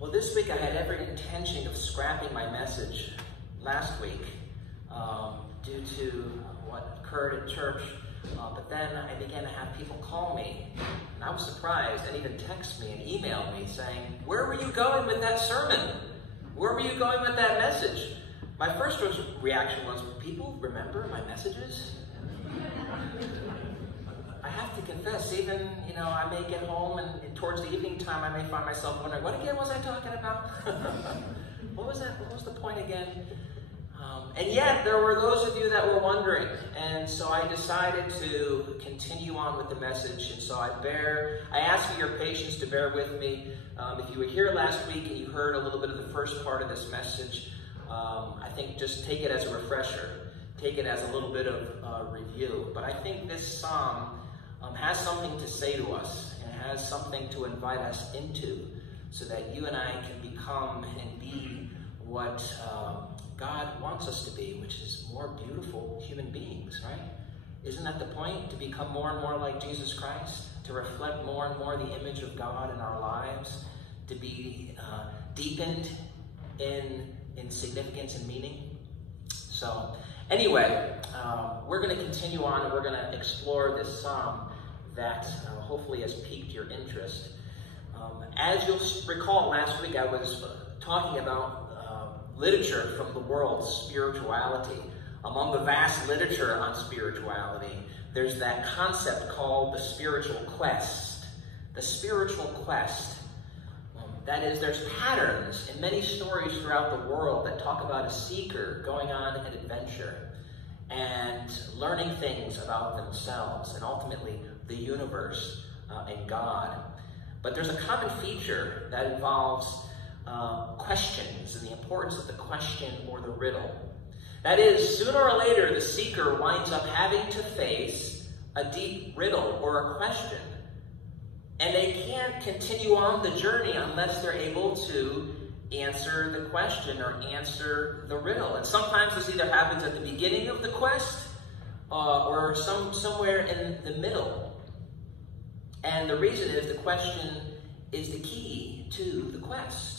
Well, this week I had every intention of scrapping my message last week due to what occurred at church, but then I began to have people call me, and I was surprised, and even text me and email me saying, "Where were you going with that sermon? Where were you going with that message?" My first reaction was, people remember my messages? I have to confess, even, I may get home and towards the evening time, I may find myself wondering, what again was I talking about? What was that? What was the point again? And yet, there were those of you that were wondering. And so I decided to continue on with the message. And so I ask for your patience to bear with me. If you were here last week and you heard a little bit of the first part of this message, I think just take it as a refresher. Take it as a little bit of review. But I think this psalm has something to say to us and has something to invite us into so that you and I can become and be what God wants us to be, which is more beautiful human beings, right? Isn't that the point? To become more and more like Jesus Christ, to reflect more and more the image of God in our lives, to be deepened in significance and meaning. So anyway, we're going to continue on and we're going to explore this psalm that hopefully has piqued your interest. As you'll recall, last week I was talking about literature from the world's spirituality. Among the vast literature on spirituality, there's that concept called the spiritual quest. The spiritual quest. That is, there's patterns in many stories throughout the world that talk about a seeker going on an adventure and learning things about themselves and ultimately the universe and God. But there's a common feature that involves questions and the importance of the question or the riddle. That is, sooner or later, the seeker winds up having to face a deep riddle or a question. And they can't continue on the journey unless they're able to answer the question or answer the riddle. And sometimes this either happens at the beginning of the quest or somewhere in the middle. And the reason is the question is the key to the quest.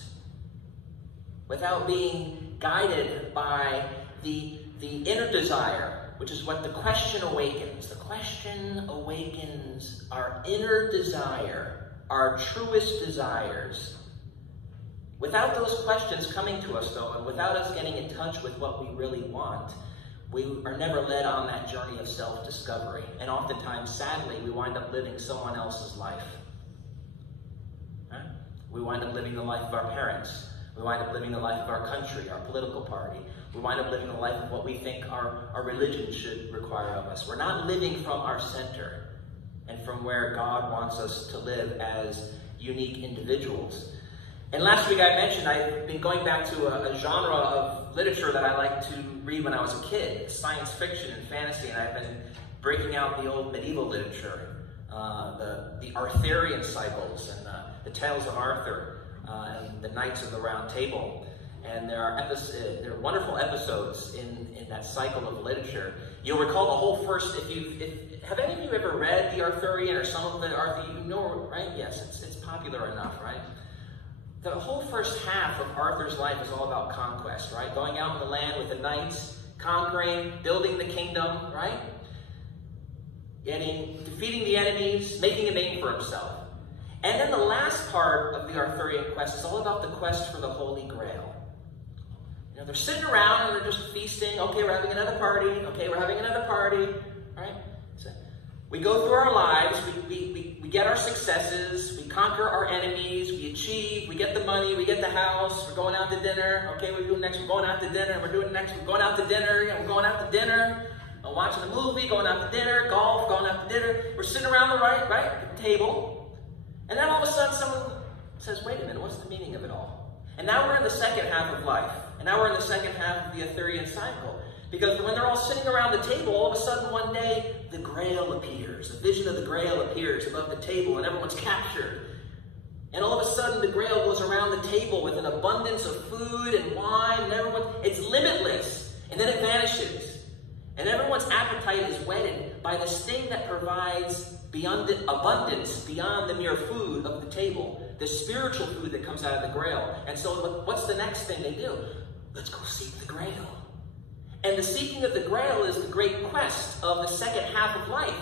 Without being guided by the inner desire, which is what the question awakens. The question awakens our inner desire, our truest desires. Without those questions coming to us, though, and without us getting in touch with what we really want, we are never led on that journey of self-discovery. And oftentimes, sadly, we wind up living someone else's life. Right? We wind up living the life of our parents. We wind up living the life of our country, our political party. We wind up living the life of what we think our religion should require of us. We're not living from our center and from where God wants us to live as unique individuals. And last week I mentioned I've been going back to a genre of literature that I liked to read when I was a kid, science fiction and fantasy, and I've been breaking out the old medieval literature, the Arthurian cycles and the Tales of Arthur. And the Knights of the Round Table. And there are wonderful episodes in that cycle of literature. You'll recall the whole first, have any of you ever read the Arthurian or some of the Arthur, right? Yes, it's popular enough, right? The whole first half of Arthur's life is all about conquest, right? Going out in the land with the knights, conquering, building the kingdom, right? Defeating the enemies, making a name for himself. And then the last part of the Arthurian quest is all about the quest for the Holy Grail. They're sitting around and they're just feasting. Okay, we're having another party. Okay, we're having another party. Right? So we go through our lives. We get our successes. We conquer our enemies. We achieve. We get the money. We get the house. We're going out to dinner. Okay, we're doing next. We're going out to dinner. We're doing next. We're going out to dinner. We're going out to dinner. We're watching a movie. Going out to dinner. Golf. Going out to dinner. We're sitting around the table. And then all of a sudden someone says, wait a minute, what's the meaning of it all? And now we're in the second half of life. And now we're in the second half of the Arthurian cycle. Because when they're all sitting around the table, all of a sudden one day, the Grail appears. A vision of the Grail appears above the table and everyone's captured. And all of a sudden the Grail goes around the table with an abundance of food and wine and it's limitless. And then it vanishes. And everyone's appetite is whetted by this thing that provides abundance beyond the mere food of the table. the spiritual food that comes out of the Grail. And so what's the next thing they do? Let's go seek the Grail. And the seeking of the Grail is the great quest of the second half of life,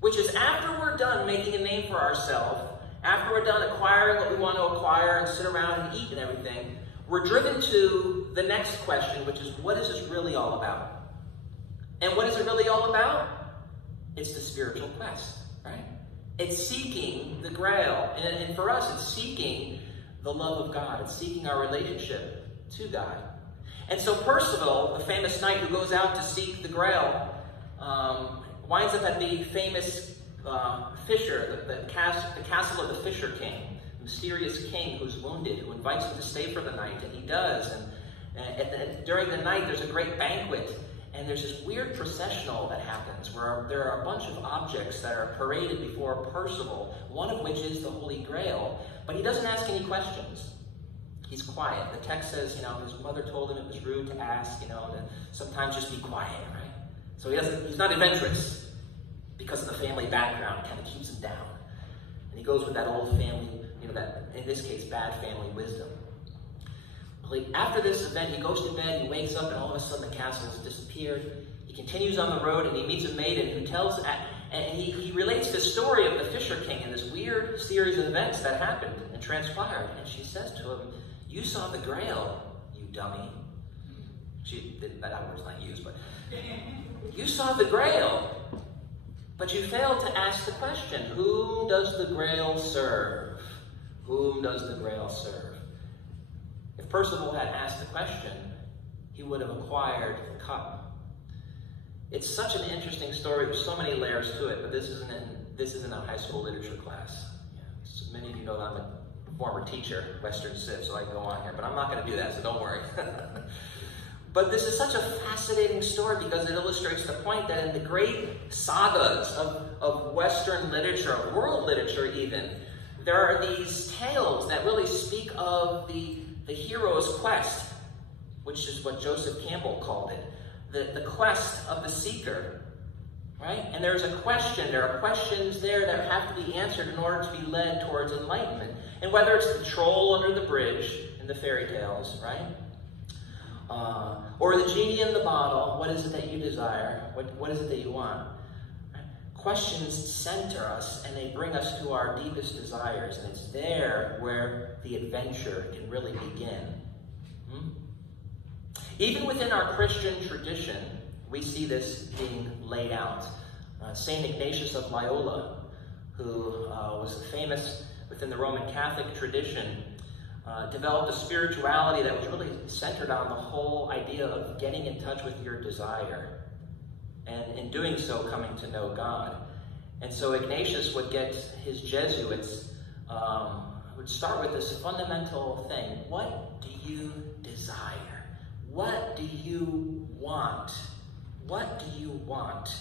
which is after we're done making a name for ourselves, after we're done acquiring what we want to acquire and sit around and eat and everything, we're driven to the next question, which is, what is this really all about? And what is it really all about? It's the spiritual quest, right? It's seeking the Grail. And for us, it's seeking the love of God. It's seeking our relationship to God. And so Percival, the famous knight who goes out to seek the Grail, winds up at the famous fisher, the castle of the Fisher King, the mysterious king who's wounded, who invites him to stay for the night, and he does. And during the night, there's a great banquet, and there's this weird processional that happens where there are a bunch of objects that are paraded before Percival, one of which is the Holy Grail, but he doesn't ask any questions. He's quiet. The text says, his mother told him it was rude to ask, to sometimes just be quiet, right? So he's not adventurous because of the family background, kind of keeps him down. And he goes with that old family, that, in this case, bad family wisdom. After this event, he goes to bed, he wakes up, and all of a sudden the castle has disappeared. He continues on the road, and he meets a maiden who tells, and he relates the story of the Fisher King and this weird series of events that happened and transpired. And she says to him, "You saw the Grail, you dummy." That word's not used, but you saw the Grail, but you failed to ask the question, whom does the Grail serve? Whom does the Grail serve? If Percival had asked the question, he would have acquired the cup. It's such an interesting story. There's so many layers to it, but this isn't a high school literature class. So many of you know that I'm a former teacher, Western Civ, so I can go on here, but I'm not going to do that, so don't worry. But this is such a fascinating story because it illustrates the point that in the great sagas of Western literature, world literature even, there are these tales that really speak of the hero's quest, which is what Joseph Campbell called it, the quest of the seeker, right? And there are questions there that have to be answered in order to be led towards enlightenment. And whether it's the troll under the bridge in the fairy tales, right? Or the genie in the bottle, what is it that you desire? What is it that you want? Right? Questions center us and they bring us to our deepest desires. And it's there where the adventure can really begin. Even within our Christian tradition, we see this being laid out. St. Ignatius of Loyola, who was famous within the Roman Catholic tradition, developed a spirituality that was really centered on the whole idea of getting in touch with your desire, and in doing so, coming to know God. And so Ignatius would get his Jesuits, would start with this fundamental thing. What do you desire? What do you want? What do you want?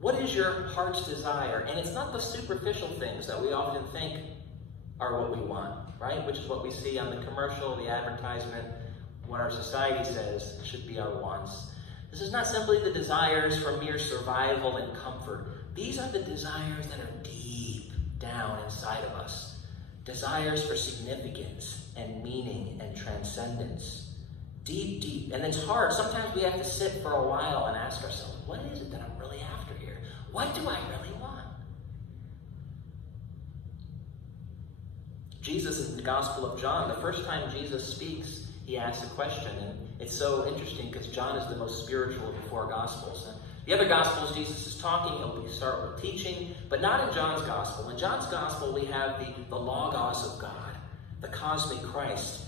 What is your heart's desire? And it's not the superficial things that we often think are what we want, right? Which is what we see on the commercial, the advertisement, what our society says should be our wants. This is not simply the desires for mere survival and comfort. These are the desires that are deep down inside of us. Desires for significance and meaning and transcendence. Deep, deep. And it's hard. Sometimes we have to sit for a while and ask ourselves, what is it that I'm really after here? What do I really want? Jesus in the Gospel of John, the first time Jesus speaks, he asks a question. And it's so interesting because John is the most spiritual of the four Gospels. And the other Gospels, Jesus is talking, he'll start with teaching, but not in John's Gospel. In John's Gospel, we have the Logos of God, the cosmic Christ.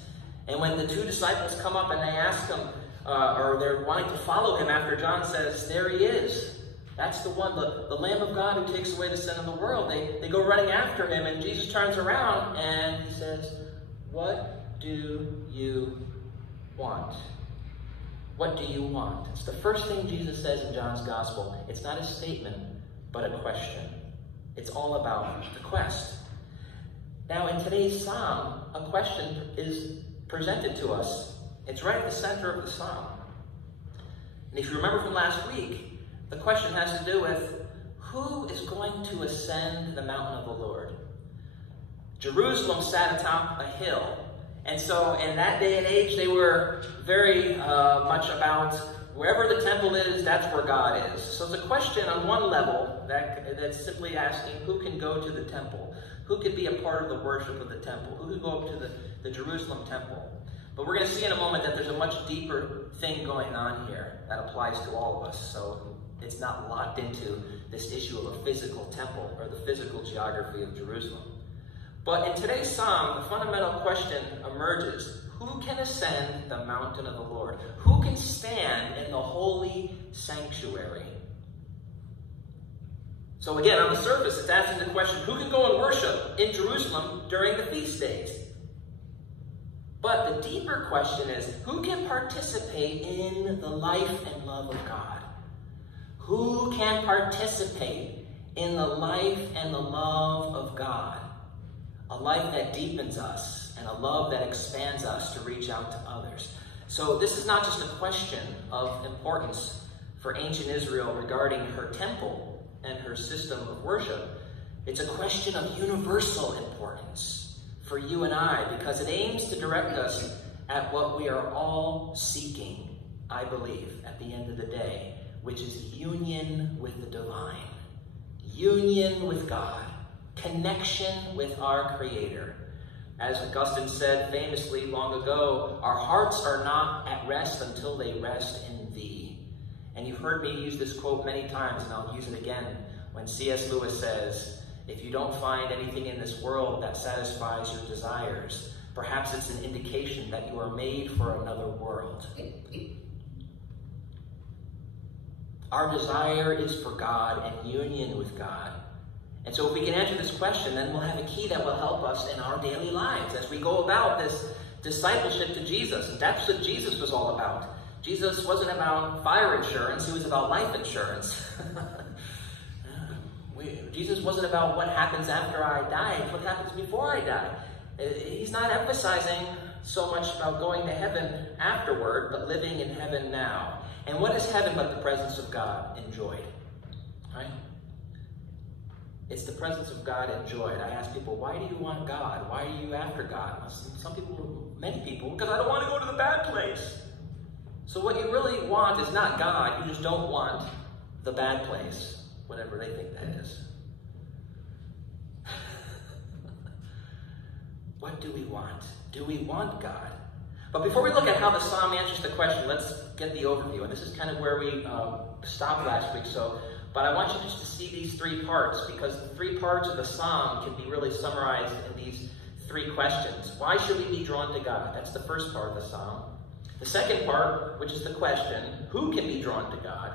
And when the two disciples come up and they ask him, or they're wanting to follow him after John says, there he is. That's the one, the Lamb of God who takes away the sin of the world. They go running after him, and Jesus turns around and he says, what do you want? What do you want? It's the first thing Jesus says in John's Gospel. It's not a statement, but a question. It's all about the quest. Now, in today's psalm, a question is presented to us. It's right at the center of the psalm. And if you remember from last week, the question has to do with who is going to ascend the mountain of the Lord? Jerusalem sat atop a hill. And so in that day and age, they were very much about wherever the temple is, that's where God is. So it's a question on one level that's simply asking who can go to the temple? Who could be a part of the worship of the temple? Who could go up to the Jerusalem temple? But we're going to see in a moment that there's a much deeper thing going on here that applies to all of us. So it's not locked into this issue of a physical temple or the physical geography of Jerusalem. But in today's psalm, the fundamental question emerges. Who can ascend the mountain of the Lord? Who can stand in the holy sanctuary? So again, on the surface, it's asking the question, who can go and worship in Jerusalem during the feast days? But the deeper question is, who can participate in the life and love of God? Who can participate in the life and the love of God? A life that deepens us and a love that expands us to reach out to others. So this is not just a question of importance for ancient Israel regarding her temple and her system of worship. It's a question of universal importance for you and I, because it aims to direct us at what we are all seeking, I believe, at the end of the day, which is union with the divine, union with God, connection with our Creator. As Augustine said famously long ago, our hearts are not at rest until they rest in Thee. And you've heard me use this quote many times, and I'll use it again when C.S. Lewis says, if you don't find anything in this world that satisfies your desires, perhaps it's an indication that you are made for another world. Our desire is for God and union with God. And so if we can answer this question, then we'll have a key that will help us in our daily lives as we go about this discipleship to Jesus. And that's what Jesus was all about. Jesus wasn't about fire insurance, he was about life insurance. Jesus wasn't about what happens after I die, it's what happens before I die. He's not emphasizing so much about going to heaven afterward, but living in heaven now. And what is heaven but the presence of God enjoyed? Right? It's the presence of God enjoyed. I ask people, why do you want God? Why are you after God? Some people, many people, because I don't want to go to the bad place. So what you really want is not God, you just don't want the bad place, whatever they think that is. What do we want? Do we want God? But before we look at how the psalm answers the question, let's get the overview. And this is kind of where we stopped last week. But I want you just to see these three parts, because the three parts of the psalm can be really summarized in these three questions. Why should we be drawn to God? That's the first part of the psalm. The second part, which is the question, who can be drawn to God?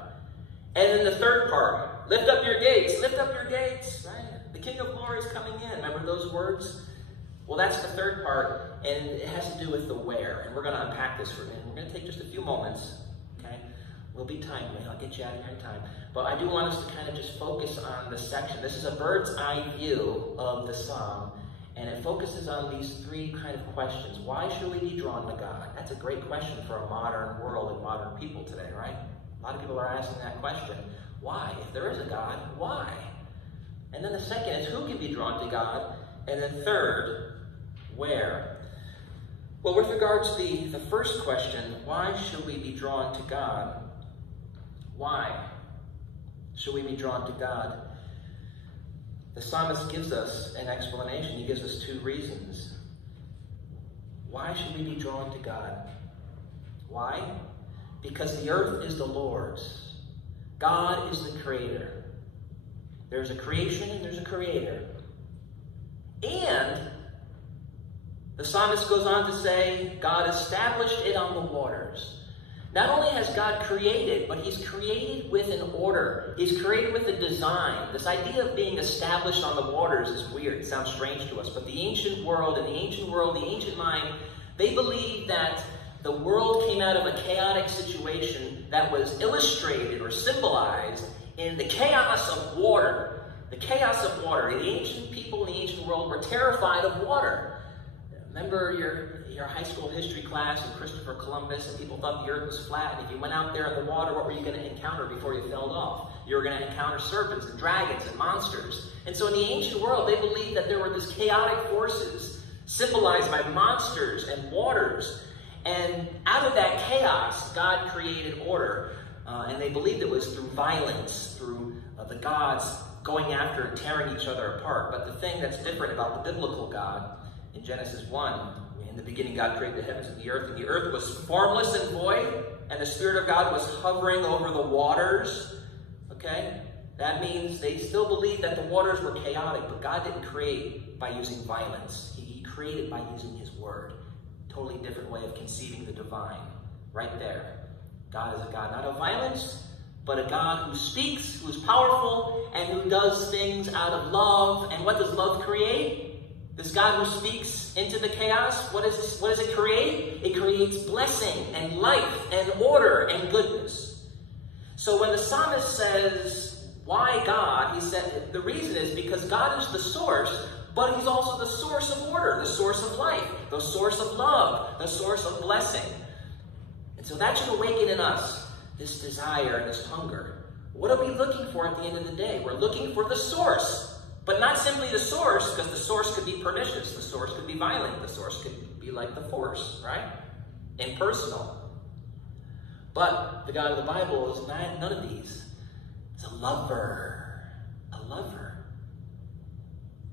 And then the third part, lift up your gates, right? The King of Glory is coming in. Remember those words? Well, that's the third part, and it has to do with the where. And we're going to unpack this for a minute. We're going to take just a few moments, okay? We'll be timely. I'll get you out of here in time. But I do want us to kind of just focus on this section. This is a bird's eye view of the psalm, and it focuses on these three kind of questions. Why should we be drawn to God? That's a great question for a modern world and modern people today, right? A lot of people are asking that question. Why? If there is a God, why? And then the second is who can be drawn to God? And then third, where? Well, with regards to the first question, why should we be drawn to God? Why should we be drawn to God? The psalmist gives us an explanation. He gives us two reasons. Why should we be drawn to God? Why? Because the earth is the Lord's. God is the creator. There's a creation and there's a creator. And the psalmist goes on to say, God established it on the waters. Not only has God created, but he's created with an order. He's created with a design. This idea of being established on the waters is weird. It sounds strange to us. But the ancient world, the ancient mind, they believed that the world came out of a chaotic situation that was illustrated or symbolized in the chaos of water. The chaos of water. The ancient people in the ancient world were terrified of water. Remember your high school history class and Christopher Columbus, and people thought the earth was flat, and if you went out there in the water, what were you going to encounter before you fell off? you're going to encounter serpents and dragons and monsters. And so in the ancient world, they believed that there were these chaotic forces symbolized by monsters and waters. And out of that chaos, God created order. And they believed it was through violence, through the gods going after and tearing each other apart. But the thing that's different about the biblical God, in Genesis 1, in the beginning God created the heavens and the earth was formless and void, and the Spirit of God was hovering over the waters. Okay? That means they still believe that the waters were chaotic, but God didn't create by using violence. He created by using his word. Totally different way of conceiving the divine. Right there. God is a God not of violence, but a God who speaks, who's powerful, and who does things out of love. And what does love create? This God who speaks into the chaos, what does it create? It creates blessing and life and order and goodness. So when the psalmist says, why God? He said the reason is because God is the source, but he's also the source of order, the source of life, the source of love, the source of blessing. And so that should awaken in us this desire and this hunger. What are we looking for at the end of the day? We're looking for the source. But not simply the source, because the source could be pernicious, the source could be violent, the source could be like the force, right? Impersonal. But the God of the Bible is none of these. It's a lover. A lover.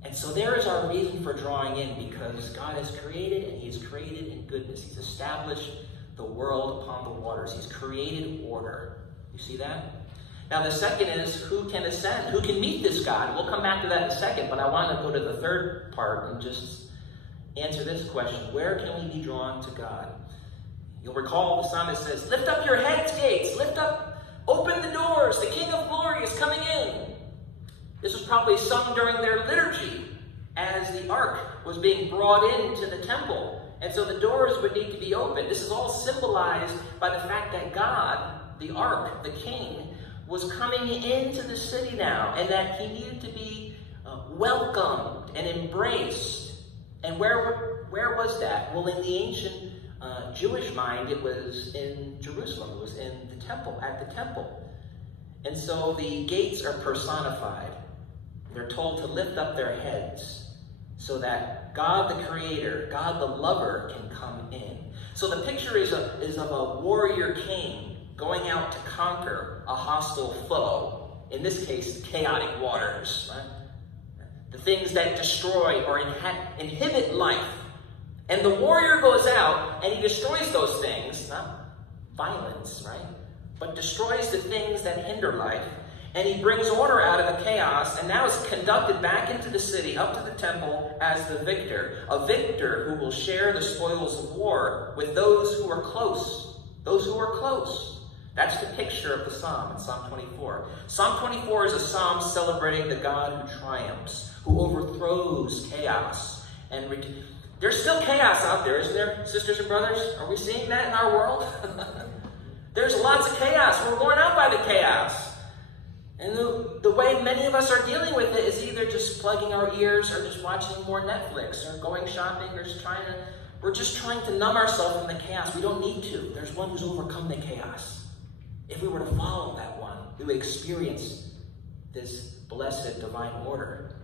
And so there is our reason for drawing in, because God has created, and he's created in goodness. He's established the world upon the waters. He's created order. You see that? Now the second is, who can ascend? Who can meet this God? We'll come back to that in a second, but I want to go to the third part and just answer this question. Where can we be drawn to God? You'll recall the psalmist says, lift up your heads, gates, lift up, open the doors, the King of Glory is coming in. This was probably sung during their liturgy as the ark was being brought into the temple. And so the doors would need to be opened. This is all symbolized by the fact that God, the ark, the king, was coming into the city now, and that he needed to be welcomed and embraced. And where was that? Well, in the ancient Jewish mind, it was in Jerusalem. It was in the temple, at the temple. And so the gates are personified. They're told to lift up their heads so that God the Creator, God the Lover, can come in. So the picture is of a warrior king going out to conquer a hostile foe, in this case, chaotic waters, right? The things that destroy or inhibit life. And the warrior goes out and he destroys those things, not violence, right? But destroys the things that hinder life. And he brings order out of the chaos, and now is conducted back into the city, up to the temple, as the victor. A victor who will share the spoils of war with those who are close. Those who are close. That's the picture of the psalm in Psalm 24. Psalm 24 is a psalm celebrating the God who triumphs, who overthrows chaos. And there's still chaos out there, isn't there, sisters and brothers? Are we seeing that in our world? There's lots of chaos. We're worn out by the chaos. And the way many of us are dealing with it is either just plugging our ears or just watching more Netflix or going shopping or just we're just trying to numb ourselves from the chaos. We don't need to. There's one who's overcome the chaos. If we were to follow that one, we would experience this blessed divine order.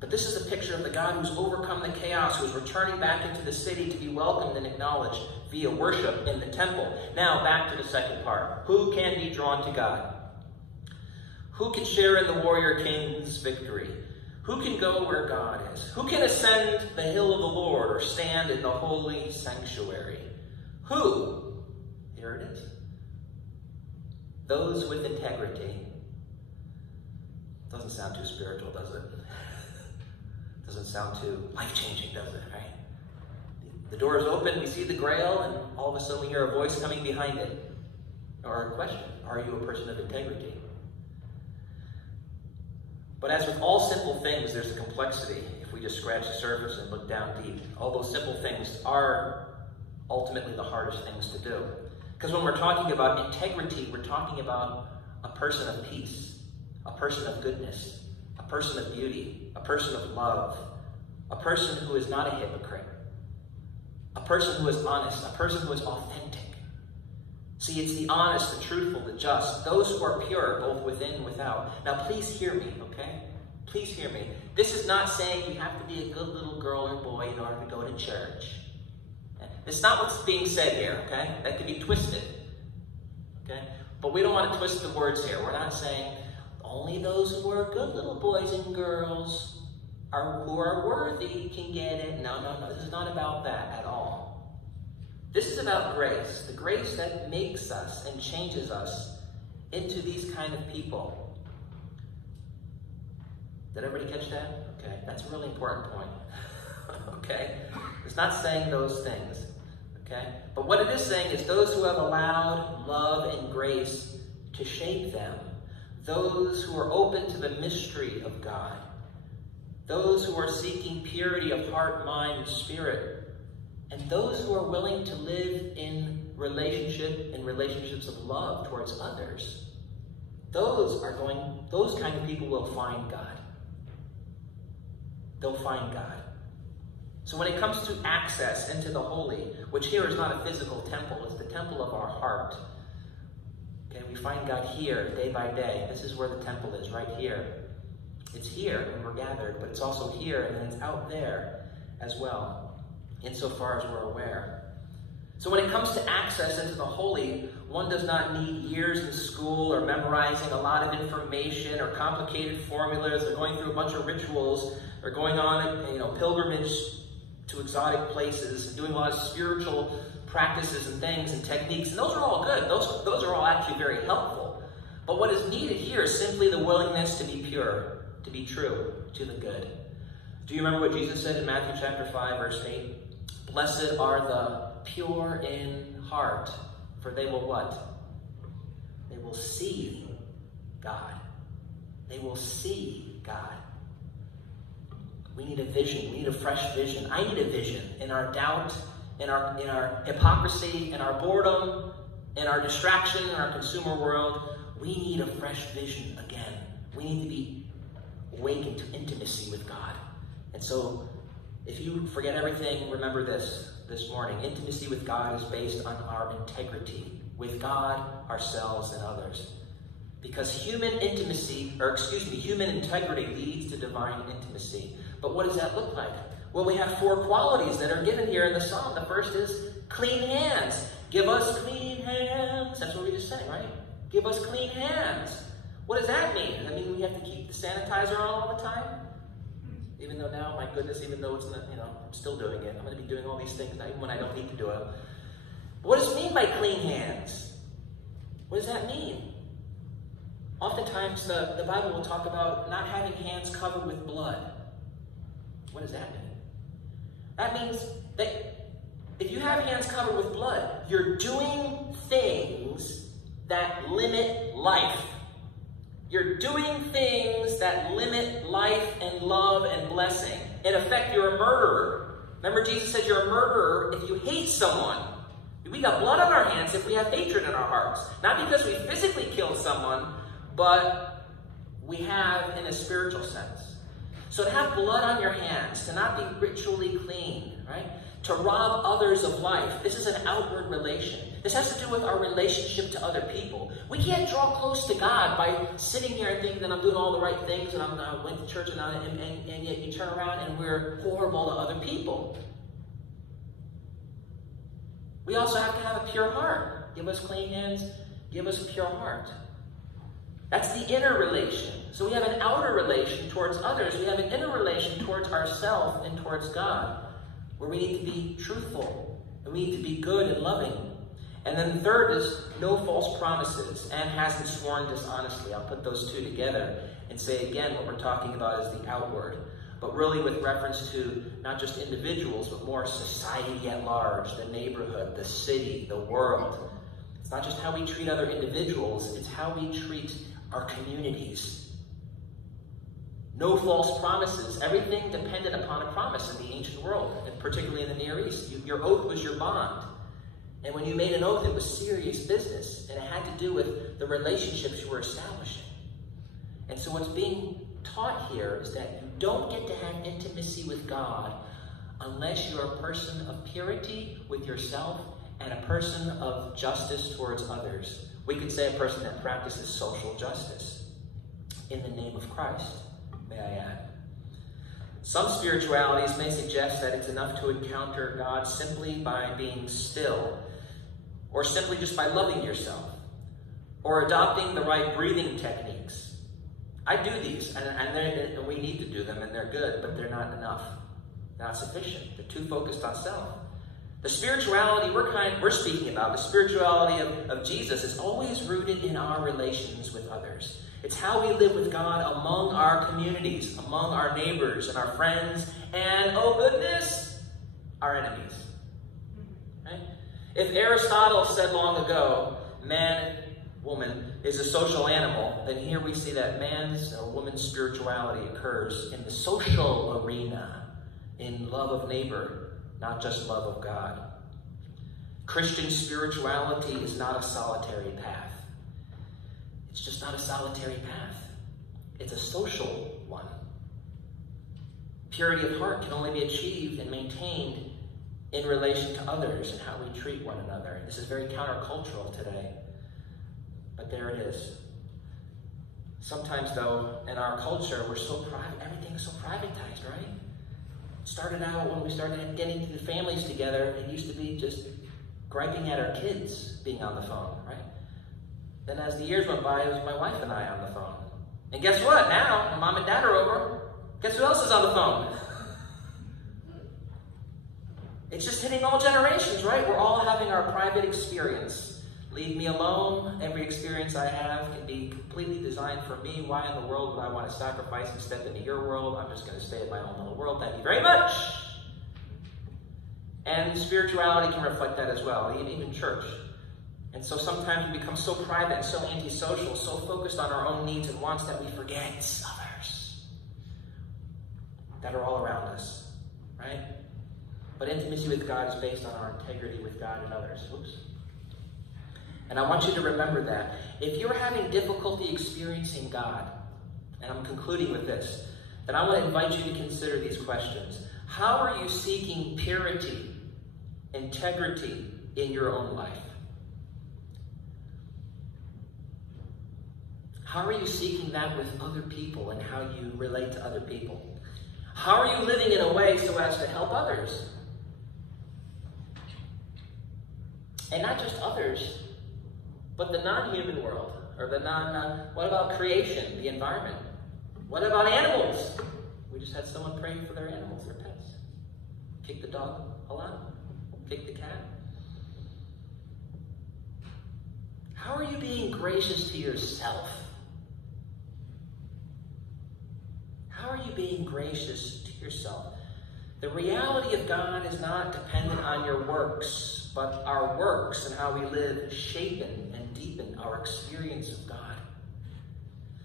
But this is a picture of the God who's overcome the chaos, who's returning back into the city to be welcomed and acknowledged via worship in the temple. Now, back to the second part. Who can be drawn to God? Who can share in the warrior king's victory? Who can go where God is? Who can ascend the hill of the Lord or stand in the holy sanctuary? Who? Here it is. Those with integrity. Doesn't sound too spiritual, does it? Doesn't sound too life-changing, does it, right? The door is open, we see the grail, and all of a sudden we hear a voice coming behind it. Or a question, are you a person of integrity? But as with all simple things, there's a complexity if we just scratch the surface and look down deep. All those simple things are ultimately the hardest things to do. Because when we're talking about integrity, we're talking about a person of peace, a person of goodness, a person of beauty, a person of love, a person who is not a hypocrite, a person who is honest, a person who is authentic. See, it's the honest, the truthful, the just, those who are pure, both within and without. Now, please hear me, okay? Please hear me. This is not saying you have to be a good little girl or boy in order to go to church. It's not what's being said here, okay? That could be twisted, okay? But we don't want to twist the words here. We're not saying only those who are good little boys and girls who are worthy can get it. No, no, no. This is not about that at all. This is about grace. The grace that makes us and changes us into these kind of people. Did everybody catch that? Okay, that's a really important point. Okay? It's not saying those things. Okay? But what it is saying is those who have allowed love and grace to shape them, those who are open to the mystery of God, those who are seeking purity of heart, mind, and spirit, and those who are willing to live in relationships of love towards others, those kind of people will find God. They'll find God. So when it comes to access into the holy, which here is not a physical temple, it's the temple of our heart. Okay, we find God here day by day. This is where the temple is, right here. It's here when we're gathered, but it's also here and then it's out there as well, insofar as we're aware. So when it comes to access into the holy, one does not need years in school or memorizing a lot of information or complicated formulas or going through a bunch of rituals or going on a pilgrimage to exotic places and doing a lot of spiritual practices and things and techniques. And those are all good. Those are all actually very helpful. But what is needed here is simply the willingness to be pure, to be true, to the good. Do you remember what Jesus said in Matthew chapter 5, verse 8? Blessed are the pure in heart, for they will what? They will see God. They will see God. We need a vision. We need a fresh vision. I need a vision in our doubt, in our hypocrisy, in our boredom, in our distraction, in our consumer world. We need a fresh vision again. We need to be awakened to intimacy with God. And so, if you forget everything, remember this morning. Intimacy with God is based on our integrity with God, ourselves, and others. Because human integrity leads to divine intimacy. But what does that look like? Well, we have 4 qualities that are given here in the psalm. The first is clean hands. Give us clean hands. That's what we just sang, right? Give us clean hands. What does that mean? Does that mean we have to keep the sanitizer on all the time? Even though now, my goodness, even though it's not, I'm still doing it. I'm going to be doing all these things even when I don't need to do it. But what does it mean by clean hands? What does that mean? Oftentimes, the Bible will talk about not having hands covered with blood. What does that mean? That means that if you have hands covered with blood, you're doing things that limit life. You're doing things that limit life and love and blessing. In effect, you're a murderer. Remember, Jesus said you're a murderer if you hate someone. We got blood on our hands if we have hatred in our hearts. Not because we physically killed someone, but we have in a spiritual sense. So to have blood on your hands, to not be ritually clean, right? To rob others of life. This is an outward relation. This has to do with our relationship to other people. We can't draw close to God by sitting here and thinking that I'm doing all the right things and I went to church and yet you turn around and we're horrible to other people. We also have to have a pure heart. Give us clean hands. Give us a pure heart. That's the inner relation. So we have an outer relation towards others. We have an inner relation towards ourselves and towards God, where we need to be truthful, and we need to be good and loving. And then the third is no false promises, and hasn't sworn dishonestly. I'll put those two together and say again what we're talking about is the outward, but really with reference to not just individuals, but more society at large, the neighborhood, the city, the world. It's not just how we treat other individuals, it's how we treat our communities. No false promises. Everything depended upon a promise in the ancient world, and particularly in the Near East. Your oath was your bond. And when you made an oath, it was serious business, and it had to do with the relationships you were establishing. And so what's being taught here is that you don't get to have intimacy with God unless you're a person of purity with yourself and a person of justice towards others. We could say a person that practices social justice in the name of Christ, may I add. Some spiritualities may suggest that it's enough to encounter God simply by being still, or simply just by loving yourself, or adopting the right breathing techniques. I do these, and we need to do them, and they're good, but they're not enough, not sufficient. They're too focused on self. The spirituality we're speaking about, the spirituality of Jesus, is always rooted in our relations with others. It's how we live with God among our communities, among our neighbors and our friends, and, oh goodness, our enemies. Right? If Aristotle said long ago, man, woman, is a social animal, then here we see that man's or woman's spirituality occurs in the social arena, in love of neighbor, not just love of God. Christian spirituality is not a solitary path. It's just not a solitary path. It's a social one. Purity of heart can only be achieved and maintained in relation to others and how we treat one another. This is very countercultural today, but there it is. Sometimes, though, in our culture, we're so private. Everything's so privatized, right? It started out when we started getting the families together. It used to be just griping at our kids being on the phone, right? Then as the years went by, it was my wife and I on the phone. And guess what? Now, when mom and dad are over, guess who else is on the phone? It's just hitting all generations, right? We're all having our private experience. Leave me alone. Every experience I have can be completely designed for me. Why in the world would I want to sacrifice and step into your world? I'm just going to stay in my own little world. Thank you very much. And spirituality can reflect that as well, even church. And so sometimes we become so private and so antisocial, so focused on our own needs and wants that we forget others that are all around us, right? But intimacy with God is based on our integrity with God and others. Oops. And I want you to remember that. If you're having difficulty experiencing God, and I'm concluding with this, then I want to invite you to consider these questions. How are you seeking purity, integrity in your own life? How are you seeking that with other people and how you relate to other people? How are you living in a way so as to help others? And not just others, but the non-human world, or the what about creation, the environment? What about animals? We just had someone praying for their animals, their pets. Kick the dog a lot. Kick the cat. How are you being gracious to yourself? How are you being gracious to yourself? The reality of God is not dependent on your works, but our works and how we live shapen and deepen our experience of God.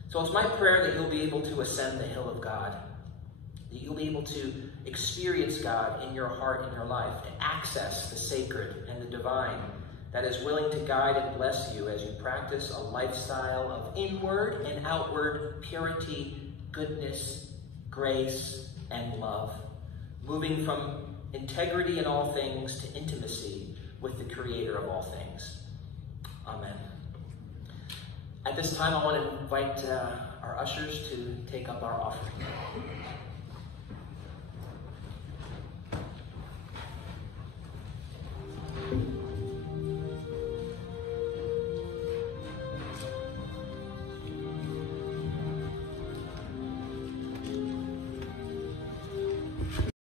So it's my prayer that you'll be able to ascend the hill of God, that you'll be able to experience God in your heart and your life, and access the sacred and the divine that is willing to guide and bless you as you practice a lifestyle of inward and outward purity, goodness, grace, and love, moving from integrity in all things to intimacy with the Creator of all things. Amen. At this time, I want to invite our ushers to take up our offering.